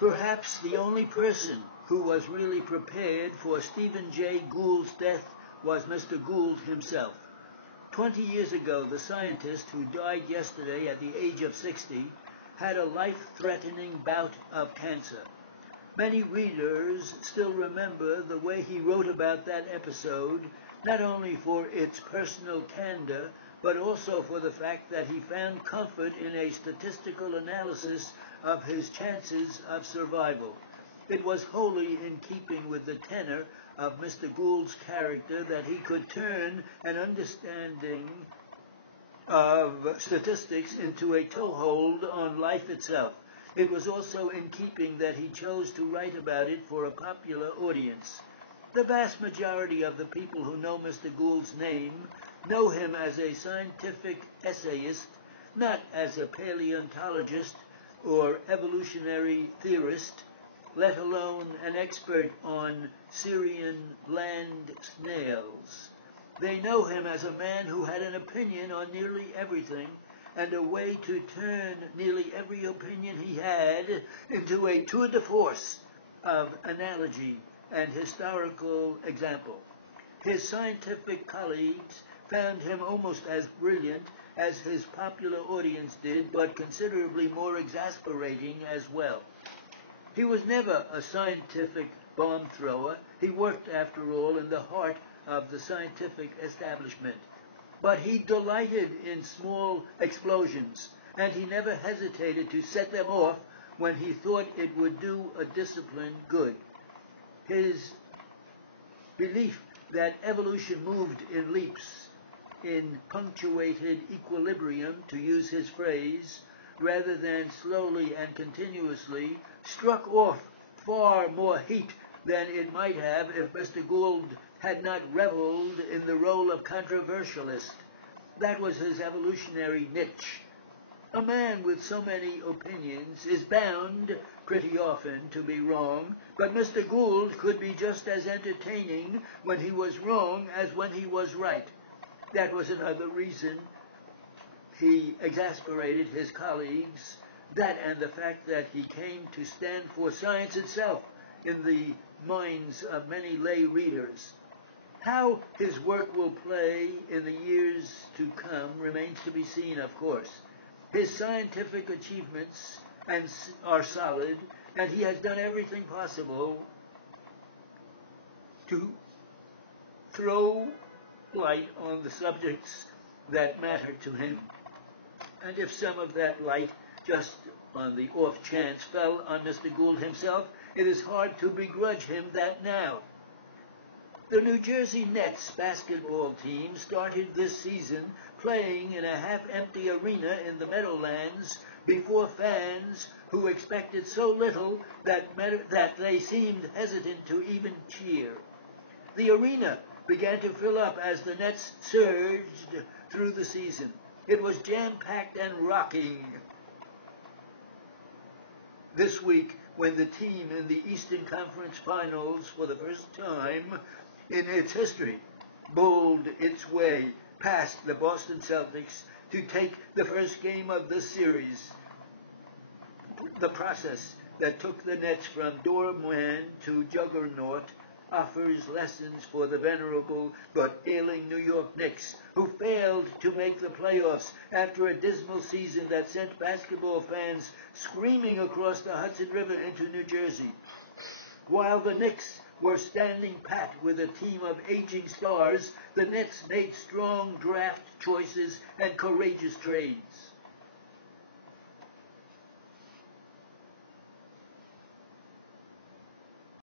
Perhaps the only person who was really prepared for Stephen Jay Gould's death was Mr. Gould himself. 20 years ago, the scientist who died yesterday at the age of 60 had a life-threatening bout of cancer. Many readers still remember the way he wrote about that episode, not only for its personal candor, but also for the fact that he found comfort in a statistical analysis of his chances of survival. It was wholly in keeping with the tenor of Mr. Gould's character that he could turn an understanding of statistics into a toehold on life itself. It was also in keeping that he chose to write about it for a popular audience. The vast majority of the people who know Mr. Gould's name know him as a scientific essayist, not as a paleontologist or evolutionary theorist, let alone an expert on Syrian land snails. They know him as a man who had an opinion on nearly everything and a way to turn nearly every opinion he had into a tour de force of analogy and historical example. His scientific colleagues found him almost as brilliant as his popular audience did, but considerably more exasperating as well. He was never a scientific bomb thrower. He worked, after all, in the heart of the scientific establishment. But he delighted in small explosions, and he never hesitated to set them off when he thought it would do a discipline good. His belief that evolution moved in leaps, in punctuated equilibrium, to use his phrase, rather than slowly and continuously, struck off far more heat than it might have if Mr. Gould had not reveled in the role of controversialist. That was his evolutionary niche. A man with so many opinions is bound, pretty often, to be wrong, but Mr. Gould could be just as entertaining when he was wrong as when he was right. That was another reason he exasperated his colleagues, that and the fact that he came to stand for science itself in the minds of many lay readers. How his work will play in the years to come remains to be seen, of course. His scientific achievements are solid, and he has done everything possible to throw light on the subjects that matter to him. And if some of that light, just on the off chance, fell on Mr. Gould himself, it is hard to begrudge him that now. The New Jersey Nets basketball team started this season playing in a half-empty arena in the Meadowlands before fans who expected so little that they seemed hesitant to even cheer. The arena began to fill up as the Nets surged through the season. It was jam-packed and rocking. This week, when the team in the Eastern Conference Finals, for the first time in its history, bowled its way past the Boston Celtics to take the first game of the series, the process that took the Nets from doorman to juggernaut offers lessons for the venerable but ailing New York Knicks, who failed to make the playoffs after a dismal season that sent basketball fans screaming across the Hudson River into New Jersey. While the Knicks were standing pat with a team of aging stars, the Nets made strong draft choices and courageous trades.